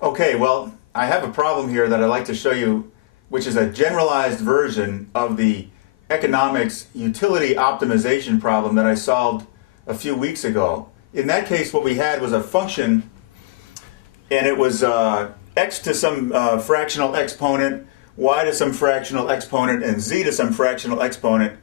Okay, well, I have a problem here that I'd like to show you, which is a generalized version of the economics utility optimization problem that I solved a few weeks ago. In that case, what we had was a function, and it was x to some fractional exponent, y to some fractional exponent, and z to some fractional exponent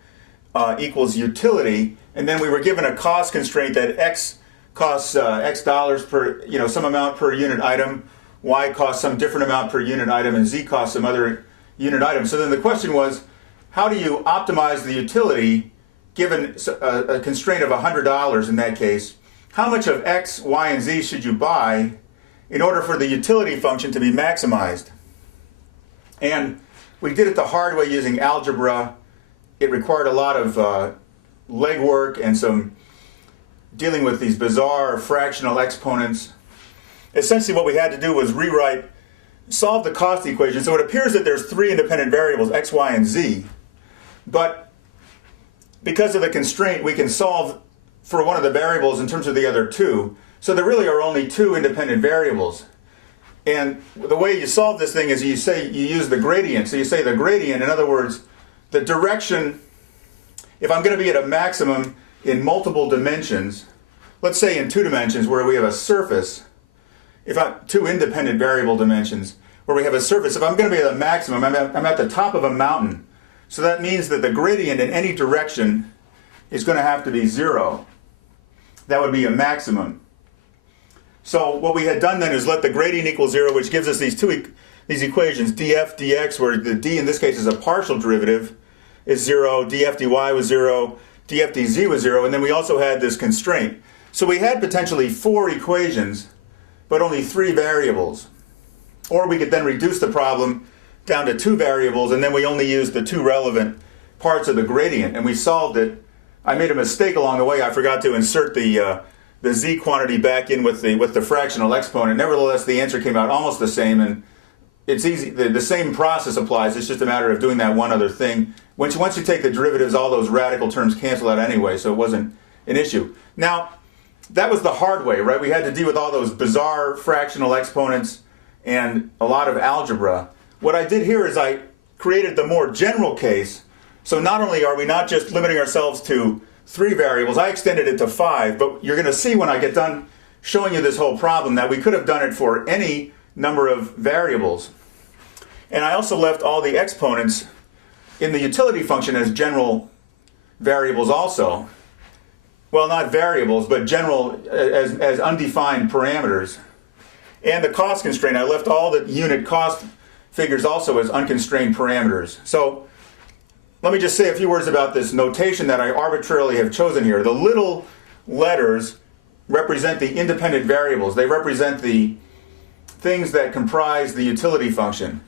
equals utility. And then we were given a cost constraint that x costs x dollars per, some amount per unit item, y costs some different amount per unit item, and z costs some other unit item. So then the question was, how do you optimize the utility given a constraint of $100 in that case? How much of x, y, and z should you buy in order for the utility function to be maximized? And we did it the hard way using algebra. It required a lot of legwork and some dealing with these bizarre fractional exponents. Essentially what we had to do was solve the cost equation. So it appears that there's three independent variables, x, y, and z. But because of the constraint, we can solve for one of the variables in terms of the other two. So there really are only two independent variables. And the way you solve this thing is you use the gradient. So you say the gradient, in other words, the direction, if I'm going to be at a maximum in multiple dimensions, let's say in 2 dimensions where we have a surface, two independent variable dimensions where we have a surface, if I'm going to be at a maximum, I'm at the top of a mountain. So that means that the gradient in any direction is going to have to be 0. That would be a maximum. So what we had done then is let the gradient equal 0, which gives us these equations, df dx, where the d in this case is a partial derivative, is 0, df dy was 0, df dz was 0, and then we also had this constraint. So we had potentially 4 equations, but only 3 variables. Or we could then reduce the problem down to 2 variables, and then we only used the 2 relevant parts of the gradient, and we solved it. I made a mistake along the way. I forgot to insert the z quantity back in with the fractional exponent. Nevertheless, the answer came out almost the same, and it's easy. The same process applies. It's just a matter of doing that one other thing. Once you take the derivatives, all those radical terms cancel out anyway, so it wasn't an issue. Now, that was the hard way, right? We had to deal with all those bizarre fractional exponents and a lot of algebra. What I did here is I created the more general case. So not only are we not just limiting ourselves to 3 variables, I extended it to 5, but you're going to see when I get done showing you this whole problem that we could have done it for any number of variables. And I also left all the exponents in the utility function as general variables also. Well, not variables, but general as undefined parameters. And the cost constraint, I left all the unit cost figures also as unconstrained parameters. So let me just say a few words about this notation that I arbitrarily have chosen here. The little letters represent the independent variables. They represent the things that comprise the utility function.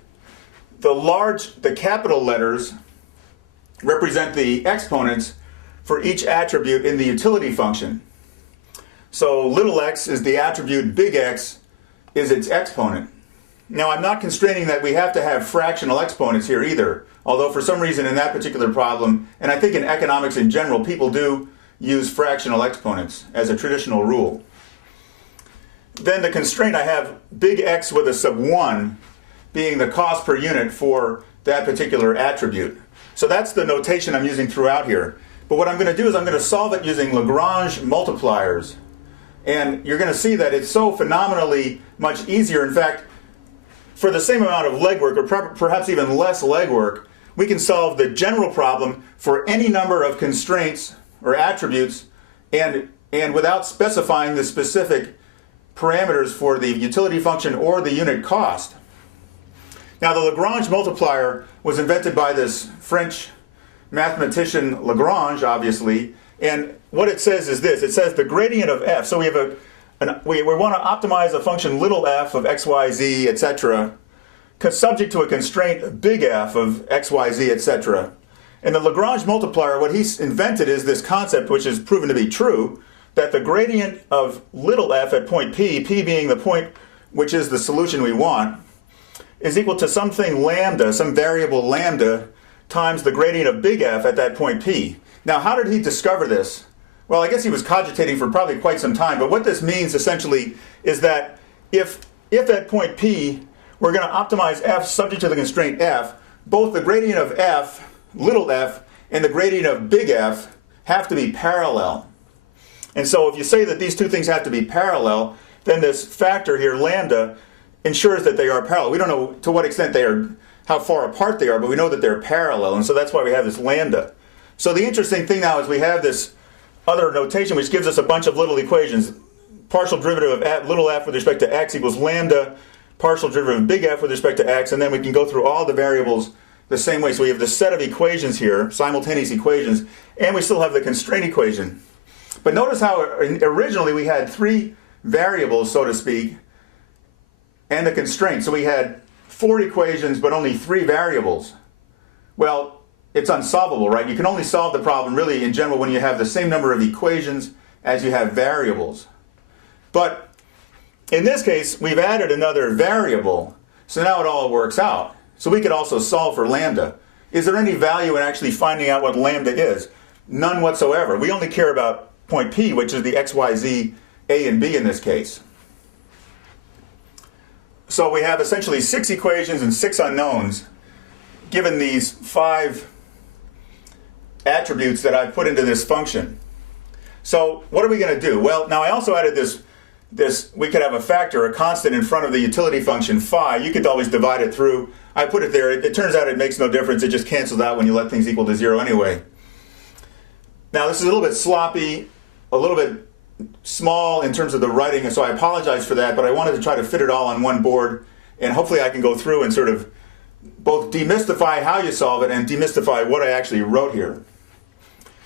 The capital letters represent the exponents for each attribute in the utility function. So little x is the attribute, big X is its exponent. Now I'm not constraining that we have to have fractional exponents here either, although for some reason in that particular problem, and I think in economics in general, people do use fractional exponents as a traditional rule. Then the constraint, I have big X with a sub 1 being the cost per unit for that particular attribute. So that's the notation I'm using throughout here. But what I'm going to do is I'm going to solve it using Lagrange multipliers. And you're going to see that it's so phenomenally much easier. In fact, for the same amount of legwork, or perhaps even less legwork, we can solve the general problem for any number of constraints or attributes and without specifying the specific parameters for the utility function or the unit cost. Now, the Lagrange multiplier was invented by this French mathematician Lagrange, obviously, and what it says is this. It says the gradient of f. So we have we want to optimize a function little f of x, y, z, etc., subject to a constraint big F of x, y, z, etc. And the Lagrange multiplier, what he's invented is this concept, which is proven to be true, that the gradient of little f at point P being the point which is the solution we want, is equal to something lambda, some variable lambda, times the gradient of big F at that point P. Now, how did he discover this? Well, I guess he was cogitating for probably quite some time, but what this means essentially is that if if at point P we're going to optimize f subject to the constraint f, both the gradient of f, little f, and the gradient of big F have to be parallel. And so if you say that these two things have to be parallel, then this factor here, lambda, ensures that they are parallel. We don't know to what extent they are, how far apart they are, but we know that they're parallel, and so that's why we have this lambda. So the interesting thing now is we have this other notation which gives us a bunch of little equations. Partial derivative of little f with respect to x equals lambda, partial derivative of big F with respect to x, and then we can go through all the variables the same way. So we have this set of equations here, simultaneous equations, and we still have the constraint equation. But notice how originally we had three variables, so to speak, and the constraint. So we had four equations, but only three variables. Well, it's unsolvable, right? You can only solve the problem really in general when you have the same number of equations as you have variables. But in this case, we've added another variable, so now it all works out. So we could also solve for lambda. Is there any value in actually finding out what lambda is? None whatsoever. We only care about point P, which is the x, y, z, a, and b in this case. So we have essentially 6 equations and 6 unknowns given these 5 attributes that I've put into this function. So what are we going to do? Well, now I also added this, we could have a factor, a constant in front of the utility function phi. You could always divide it through. I put it there. It turns out it makes no difference. It just cancels out when you let things equal to 0 anyway. Now this is a little bit sloppy, a little bit small in terms of the writing, and so I apologize for that, but I wanted to try to fit it all on one board, and hopefully I can go through and sort of both demystify how you solve it and demystify what I actually wrote here.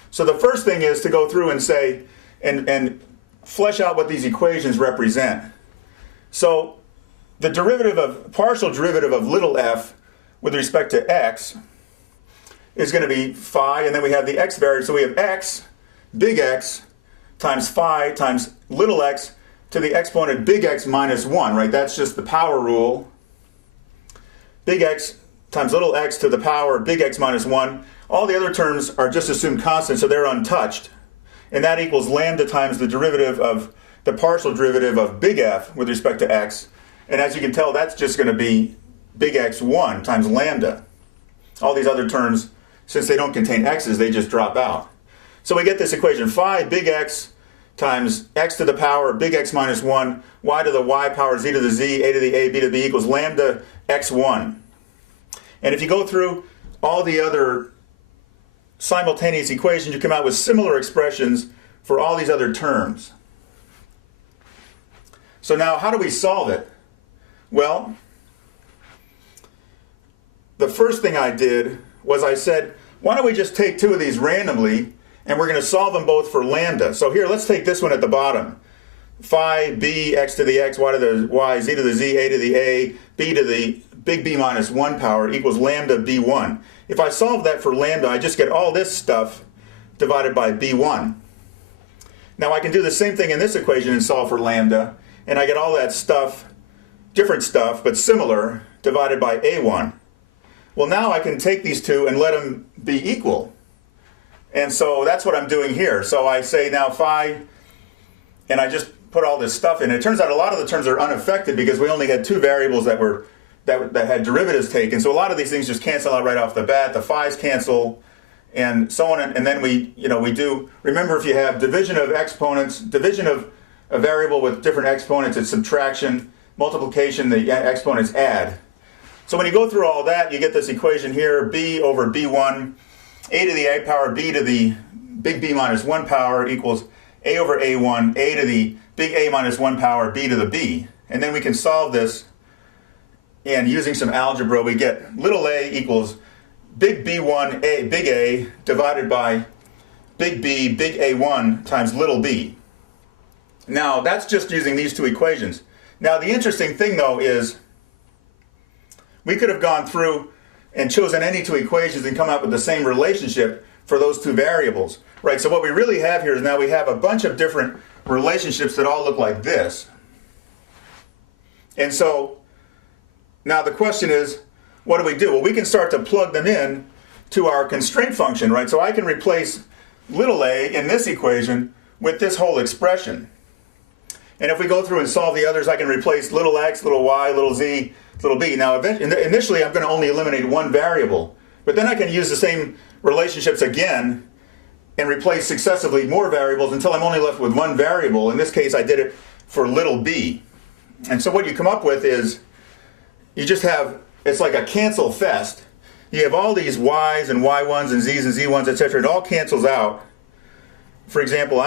So the first thing is to go through and say, and flesh out what these equations represent. So the partial derivative of little f with respect to x is going to be phi, and then we have the x variable, so we have x, big X, times phi times little x to the exponent big X minus 1, right? That's just the power rule. Big X times little x to the power big X minus 1. All the other terms are just assumed constant, so they're untouched. And that equals lambda times the derivative of the partial derivative of big F with respect to x. And as you can tell, that's just going to be big X1 times lambda. All these other terms, since they don't contain x's, they just drop out. So we get this equation, phi big X times x to the power big X minus 1, y to the y power z to the z, a to the a, b to the b equals lambda x1. And if you go through all the other simultaneous equations, you come out with similar expressions for all these other terms. So now how do we solve it? Well, the first thing I did was I said, why don't we just take 2 of these randomly, and we're going to solve them both for lambda. So here, let's take this one at the bottom. Phi b x to the x, y to the y, z to the z, a to the a, b to the big B minus 1 power equals lambda b1. If I solve that for lambda, I just get all this stuff divided by b1. Now I can do the same thing in this equation and solve for lambda, and I get all that stuff, different stuff, but similar, divided by a1. Well, now I can take these two and let them be equal. And so that's what I'm doing here. So I say now phi, and I just put all this stuff in. It turns out a lot of the terms are unaffected because we only had 2 variables that had derivatives taken. So a lot of these things just cancel out right off the bat. The phi's cancel, and so on. And then we do. Remember, if you have division of exponents, division of a variable with different exponents, it's subtraction. Multiplication, the exponents add. So when you go through all that, you get this equation here: b over b1, a to the a power b to the big B minus 1 power equals a over a1, a to the big A minus 1 power b to the b. And then we can solve this, and using some algebra, we get little a equals big B1, big A, divided by big B, big A1 times little b. Now, that's just using these 2 equations. Now, the interesting thing, though, is we could have gone through and chosen any 2 equations and come up with the same relationship for those 2 variables, right? So what we really have here is now we have a bunch of different relationships that all look like this. And so now the question is, what do we do? Well, we can start to plug them in to our constraint function, right? So I can replace little a in this equation with this whole expression. And if we go through and solve the others, I can replace little x, little y, little z, little b. Now, initially, I'm going to only eliminate one variable. But then I can use the same relationships again and replace successively more variables until I'm only left with one variable. In this case, I did it for little b. And so what you come up with is you just have, it's like a cancel fest. You have all these y's and y1s and z's and z1s, etc. It all cancels out. For example,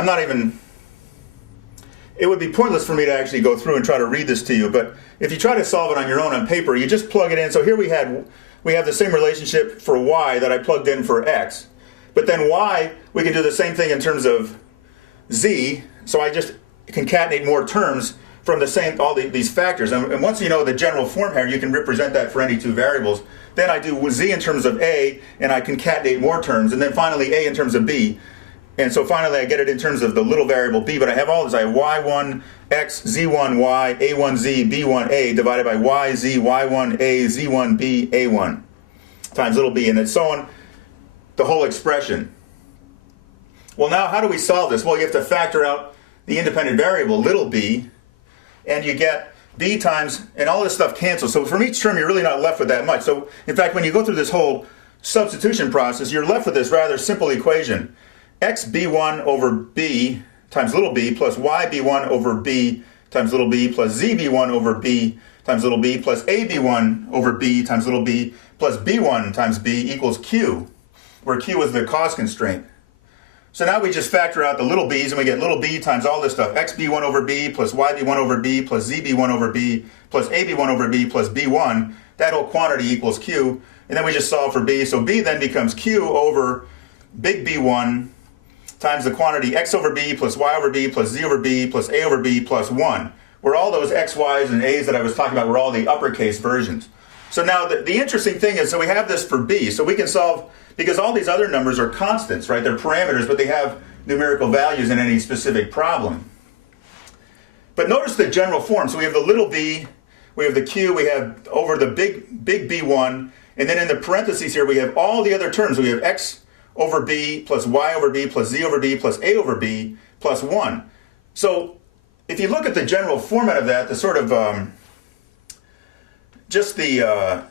it would be pointless for me to actually go through and try to read this to you, but if you try to solve it on your own on paper, you just plug it in. So here we have the same relationship for y that I plugged in for x. But then y, we can do the same thing in terms of z, so I just concatenate more terms from these factors. And once you know the general form here, you can represent that for any two variables. Then I do z in terms of a, and I concatenate more terms, and then finally a in terms of b. And so finally I get it in terms of the little variable b, but I have all this. I have y1x, z1y, a1z, b1a divided by yz, y1a, z1b, a1 times little b, and then so on, the whole expression. Well, now how do we solve this? Well, you have to factor out the independent variable, little b, and you get b times, and all this stuff cancels. So from each term, you're really not left with that much. So in fact, when you go through this whole substitution process, you're left with this rather simple equation. X b1 over b times little b plus y b1 over b times little b plus z b1 over b times little b plus a b1 over b times little b plus b1 times b equals q, where q is the cost constraint. So now we just factor out the little b's and we get little b times all this stuff. X b1 over b plus y b1 over b plus z b1 over b plus a b1 over b plus b1. That whole quantity equals q. And then we just solve for b. So b then becomes q over big B1 times the quantity x over b plus y over b plus z over b plus a over b plus 1, where all those x, y's, and a's that I was talking about were all the uppercase versions. So now the interesting thing is, so we have this for b, so we can solve, because all these other numbers are constants, right? They're parameters, but they have numerical values in any specific problem. But notice the general form. So we have the little b, we have the q, we have over the big B1, and then in the parentheses here we have all the other terms. We have x over b plus y over b plus z over b plus a over b plus 1. So if you look at the general format of that, the sort of just the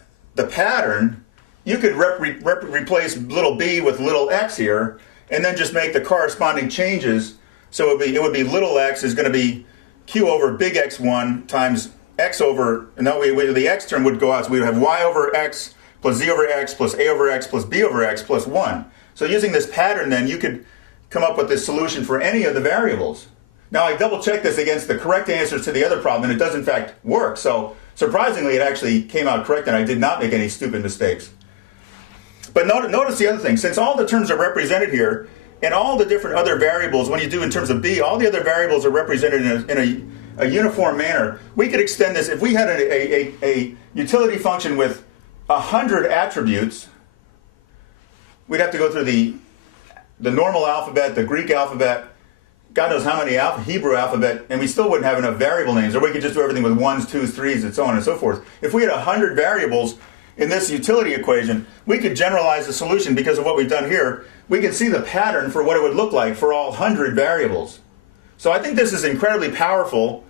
pattern, you could replace little b with little x here, and then just make the corresponding changes. So it would be little x is going to be q over big X1 times x over, no, the x term would go out, so we would have y over x plus z over x plus a over x plus b over x plus 1. So using this pattern then, you could come up with this solution for any of the variables. Now I double checked this against the correct answers to the other problem, and it does in fact work. So surprisingly, it actually came out correct, and I did not make any stupid mistakes. But notice the other thing. Since all the terms are represented here, and all the different other variables, when you do in terms of b, all the other variables are represented in a uniform manner. We could extend this. If we had a utility function with 100 attributes, we'd have to go through the normal alphabet, the Greek alphabet, God knows how many Hebrew alphabet, and we still wouldn't have enough variable names. Or we could just do everything with 1s, 2s, 3s, and so on and so forth. If we had 100 variables in this utility equation, we could generalize the solution because of what we've done here. We can see the pattern for what it would look like for all 100 variables. So I think this is incredibly powerful,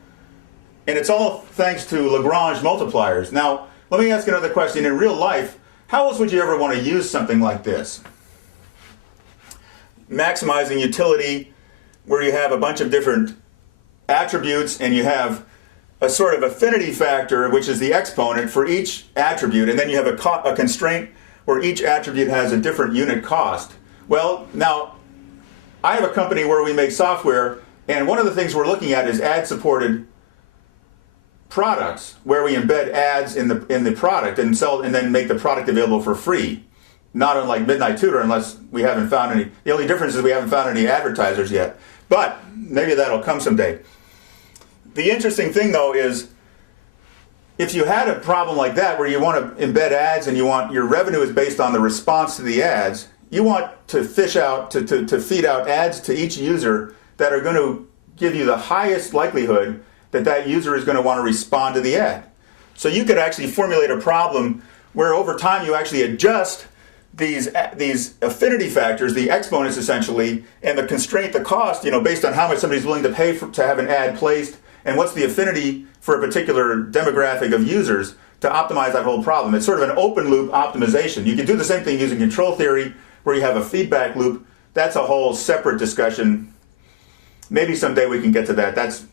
and it's all thanks to Lagrange multipliers. Now, let me ask another question. In real life, how else would you ever want to use something like this? Maximizing utility, where you have a bunch of different attributes and you have a sort of affinity factor, which is the exponent for each attribute, and then you have a constraint where each attribute has a different unit cost. Well, now, I have a company where we make software, and one of the things we're looking at is ad-supported products, where we embed ads in the product and sell, and then make the product available for free. Not unlike Midnight Tutor, unless we haven't found any. The only difference is we haven't found any advertisers yet. But maybe that'll come someday. The interesting thing, though, is if you had a problem like that where you want to embed ads and you want your revenue is based on the response to the ads, you want to fish out, to feed out ads to each user that are going to give you the highest likelihood that that user is going to want to respond to the ad. So you could actually formulate a problem where over time you actually adjust these affinity factors, the exponents essentially, and the constraint, the cost, based on how much somebody's willing to pay to have an ad placed, and what's the affinity for a particular demographic of users to optimize that whole problem. It's sort of an open loop optimization. You can do the same thing using control theory where you have a feedback loop. That's a whole separate discussion. Maybe someday we can get to that. That's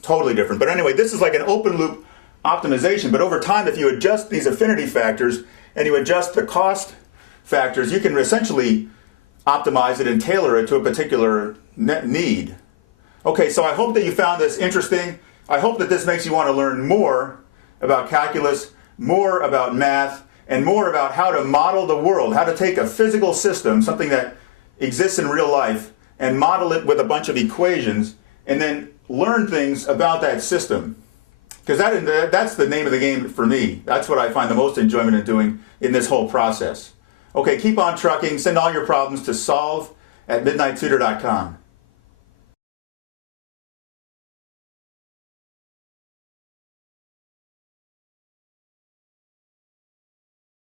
totally different. But anyway, this is like an open loop optimization. But over time, if you adjust these affinity factors and you adjust the cost factors, you can essentially optimize it and tailor it to a particular need. Okay, so I hope that you found this interesting. I hope that this makes you want to learn more about calculus, more about math, and more about how to model the world, how to take a physical system, something that exists in real life, and model it with a bunch of equations, and then learn things about that system. Because that's the name of the game for me. That's what I find the most enjoyment in doing in this whole process. Okay, keep on trucking. Send all your problems to solve@midnighttutor.com.